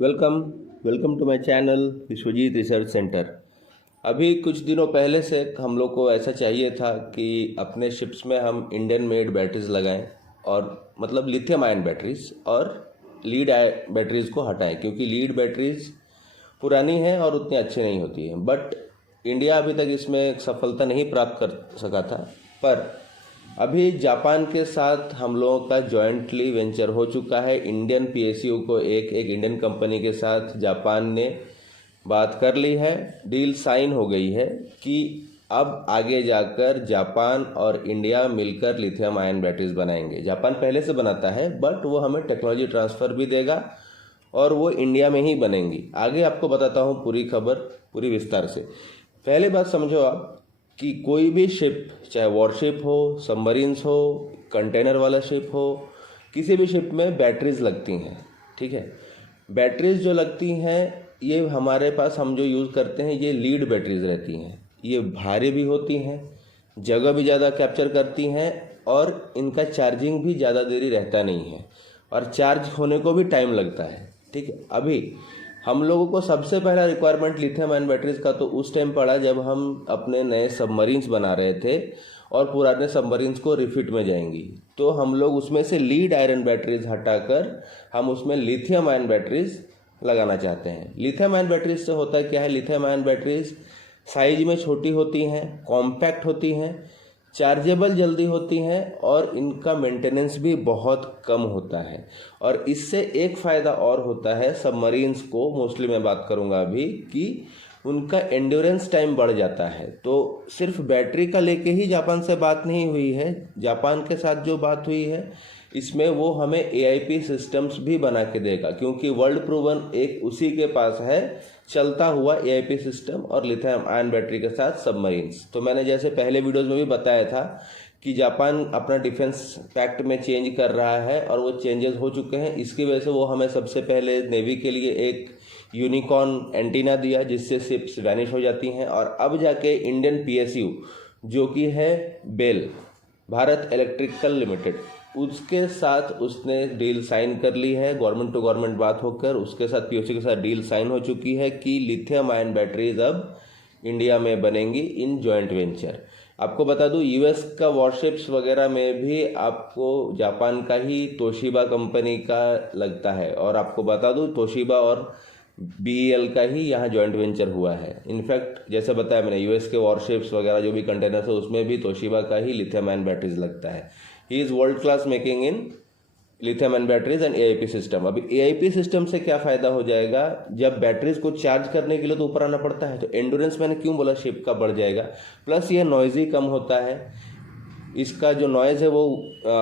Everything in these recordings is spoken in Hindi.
Welcome welcome to my channel Vishwajeet research centre. अभी कुछ दिनों पहले से हम लोग को ऐसा चाहिए था कि अपने शिप्स में हम इंडियन मेड बैटरीज लगाएं और मतलब लिथियम आयन बैटरीज और लीड बैटरीज को हटाएं, क्योंकि लीड बैटरीज पुरानी हैं और उतनी अच्छी नहीं होती हैं। बट इंडिया अभी तक इसमें सफलता नहीं प्राप्त कर सका था। पर अभी जापान के साथ हम लोगों का जॉइंटली वेंचर हो चुका है। इंडियन पीएसयू को एक इंडियन कंपनी के साथ जापान ने बात कर ली है, डील साइन हो गई है कि अब आगे जाकर जापान और इंडिया मिलकर लिथियम आयन बैटरीज बनाएंगे। जापान पहले से बनाता है बट वो हमें टेक्नोलॉजी ट्रांसफ़र भी देगा और वो इंडिया में ही बनेंगी। आगे आपको बताता हूँ पूरी खबर पूरी विस्तार से। पहले बात समझो आप कि कोई भी शिप, चाहे वॉरशिप हो, सबमरीन्स हो, कंटेनर वाला शिप हो, किसी भी शिप में बैटरीज लगती हैं। ठीक है, बैटरीज जो लगती हैं ये हमारे पास हम जो यूज़ करते हैं ये लीड बैटरीज रहती हैं। ये भारी भी होती हैं, जगह भी ज़्यादा कैप्चर करती हैं और इनका चार्जिंग भी ज़्यादा देरी रहता नहीं है और चार्ज होने को भी टाइम लगता है। ठीक है, अभी हम लोगों को सबसे पहला रिक्वायरमेंट लिथियम आयन बैटरीज का तो उस टाइम पड़ा जब हम अपने नए सबमरीन्स बना रहे थे और पुराने सबमरीन्स को रिफिट में जाएंगी। तो हम लोग उसमें से लीड आयरन बैटरीज हटाकर हम उसमें लिथियम आयन बैटरीज लगाना चाहते हैं। लिथियम आयन बैटरीज से होता क्या है, लिथियम आयन बैटरीज साइज में छोटी होती हैं, कॉम्पैक्ट होती हैं, चार्जेबल जल्दी होती हैं और इनका मेंटेनेंस भी बहुत कम होता है। और इससे एक फ़ायदा और होता है सबमरीन्स को, मोस्टली मैं बात करूंगा अभी, कि उनका एंड्योरेंस टाइम बढ़ जाता है। तो सिर्फ बैटरी का लेके ही जापान से बात नहीं हुई है, जापान के साथ जो बात हुई है इसमें वो हमें एआईपी सिस्टम्स भी बना के देगा, क्योंकि वर्ल्ड प्रूवन एक उसी के पास है चलता हुआ एआईपी सिस्टम और लिथियम आयन बैटरी के साथ सबमरीन्स। तो मैंने जैसे पहले वीडियोस में भी बताया था कि जापान अपना डिफेंस पैक्ट में चेंज कर रहा है और वो चेंजेस हो चुके हैं। इसकी वजह से वो हमें सबसे पहले नेवी के लिए एक यूनिकॉर्न एंटीना दिया जिससे शिप्स वैनिश हो जाती हैं, और अब जाके इंडियन पीएसयू जो कि है बेल, भारत इलेक्ट्रिकल लिमिटेड, उसके साथ उसने डील साइन कर ली है। गवर्नमेंट टू गवर्नमेंट बात होकर उसके साथ पीओसी के साथ डील साइन हो चुकी है कि लिथियम आयन बैटरीज अब इंडिया में बनेंगी इन जॉइंट वेंचर। आपको बता दूं यूएस का वॉरशिप्स वगैरह में भी आपको जापान का ही तोशिबा कंपनी का लगता है, और आपको बता दूं तोशिबा और बीईएल का ही यहाँ जॉइंट वेंचर हुआ है। इनफैक्ट जैसे बताया मैंने, यूएस के वॉरशिप्स वगैरह जो भी कंटेनर्स है उसमें भी तोशिबा का ही लिथियम आयन बैटरीज लगता है। He is world class making in lithium ion batteries and AIP system. अभी एआईपी सिस्टम से क्या फ़ायदा हो जाएगा, जब बैटरीज को चार्ज करने के लिए तो ऊपर आना पड़ता है, तो एंडोरेंस मैंने क्यों बोला शिप का बढ़ जाएगा। प्लस ये नॉइजी कम होता है, इसका जो नॉइज़ है वो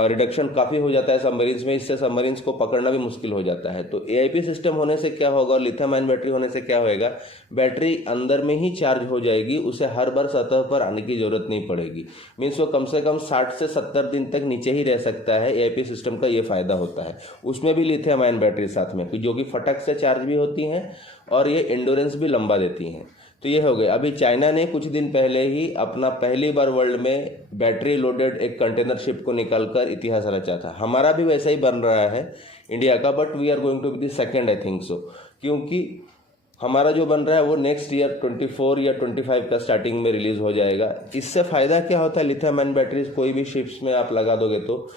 रिडक्शन काफ़ी हो जाता है सबमरीन्स में, इससे सबमरीन्स को पकड़ना भी मुश्किल हो जाता है। तो एआईपी सिस्टम होने से क्या होगा और लिथियम आयन बैटरी होने से क्या होएगा, बैटरी अंदर में ही चार्ज हो जाएगी, उसे हर बार सतह पर आने की ज़रूरत नहीं पड़ेगी। मीन्स वो कम से कम 60 से 70 दिन तक नीचे ही रह सकता है। एआईपी सिस्टम का ये फ़ायदा होता है। उसमें भी लिथियम आयन बैटरी साथ में, जो कि फटक से चार्ज भी होती हैं और ये एंडोरेंस भी लंबा देती हैं। तो ये हो गए। अभी चाइना ने कुछ दिन पहले ही अपना पहली बार वर्ल्ड में बैटरी लोडेड एक कंटेनर शिप को निकालकर इतिहास रचा था। हमारा भी वैसा ही बन रहा है इंडिया का, but we are going to be the second, I think so, क्योंकि हमारा जो बन रहा है वो नेक्स्ट ईयर 24 या 25 का स्टार्टिंग में रिलीज हो जाएगा। इससे फ़ायदा क्या होता है, लिथियम आयन बैटरीज कोई भी शिप्स में आप लगा दोगे तो,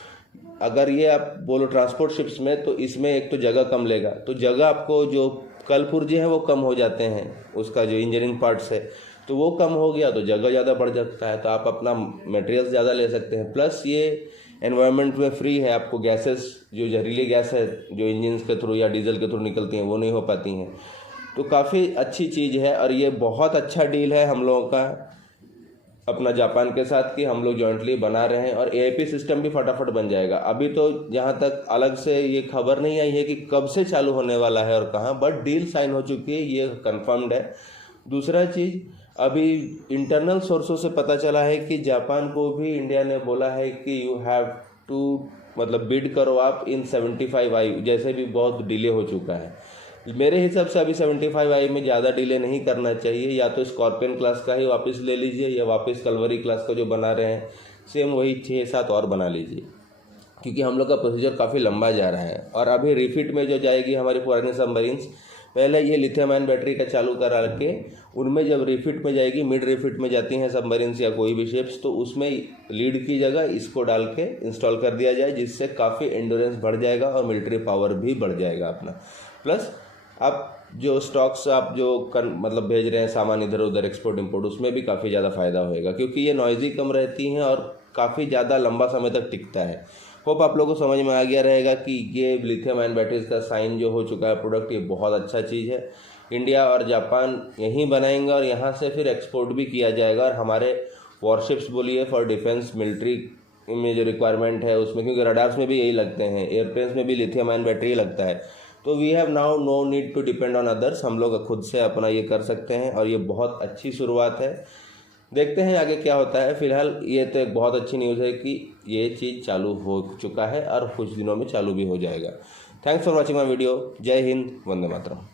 अगर ये आप बोलो ट्रांसपोर्ट शिप्स में, तो इसमें एक तो जगह कम लेगा, तो जगह आपको जो कल पुर्जे हैं वो कम हो जाते हैं, उसका जो इंजीनियरिंग पार्ट्स है तो वो कम हो गया तो जगह ज़्यादा बढ़ जाता है, तो आप अपना मटेरियल्स ज़्यादा ले सकते हैं। प्लस ये एनवायरनमेंट में फ्री है, आपको गैसेस जो जहरीली गैस है जो इंजन के थ्रू या डीजल के थ्रू निकलती हैं वो नहीं हो पाती हैं। तो काफ़ी अच्छी चीज़ है और ये बहुत अच्छा डील है हम लोगों का अपना जापान के साथ कि हम लोग जॉइंटली बना रहे हैं, और एआईपी सिस्टम भी फटाफट बन जाएगा। अभी तो जहाँ तक अलग से ये खबर नहीं आई है कि कब से चालू होने वाला है और कहाँ, बट डील साइन हो चुकी है, ये कंफर्म्ड है। दूसरा चीज़, अभी इंटरनल सोर्सों से पता चला है कि जापान को भी इंडिया ने बोला है कि यू हैव टू मतलब बिड करो आप इन 75i, जैसे भी बहुत डिले हो चुका है। मेरे हिसाब से अभी 75i में ज़्यादा डिले नहीं करना चाहिए, या तो स्कॉर्पियन क्लास का ही वापस ले लीजिए या वापस कलवरी क्लास का जो बना रहे हैं सेम वही 6-7 और बना लीजिए। क्योंकि हम लोग का प्रोसीजर काफ़ी लंबा जा रहा है। और अभी रिफिट में जो जाएगी हमारी पुरानी सबमरीन्स, पहले ये लिथियम आयन बैटरी का चालू करा के उनमें जब रिफिट में जाएगी, मिड रिफिट में जाती हैं सबमरीन्स या कोई भी शिप्स, तो उसमें लीड की जगह इसको डाल के इंस्टॉल कर दिया जाए, जिससे काफ़ी एंडोरेंस बढ़ जाएगा और मिलिट्री पावर भी बढ़ जाएगा अपना। प्लस आप जो स्टॉक्स आप जो मतलब भेज रहे हैं सामान इधर उधर एक्सपोर्ट इंपोर्ट, उसमें भी काफ़ी ज़्यादा फायदा होएगा, क्योंकि ये नॉइज़ी कम रहती हैं और काफ़ी ज़्यादा लंबा समय तक टिकता है। होप आप लोगों को समझ में आ गया रहेगा कि ये लिथियम आयन बैटरीज का साइन जो हो चुका है प्रोडक्ट, ये बहुत अच्छा चीज़ है। इंडिया और जापान यहीं बनाएंगे और यहाँ से फिर एक्सपोर्ट भी किया जाएगा। और हमारे वॉरशिप्स बोलिए फॉर डिफेंस मिलिट्री में जो रिक्वायरमेंट है उसमें, क्योंकि रडार्स में भी यही लगते हैं, एयरप्लेन्स में भी लिथियम आयन बैटरी लगता है, तो we have now no need to depend on others. हम लोग खुद से अपना ये कर सकते हैं और ये बहुत अच्छी शुरुआत है। देखते हैं आगे क्या होता है। फिलहाल ये तो एक बहुत अच्छी न्यूज़ है कि ये चीज़ चालू हो चुका है और कुछ दिनों में चालू भी हो जाएगा। Thanks for watching my video. जय हिंद, वंदे मातरम।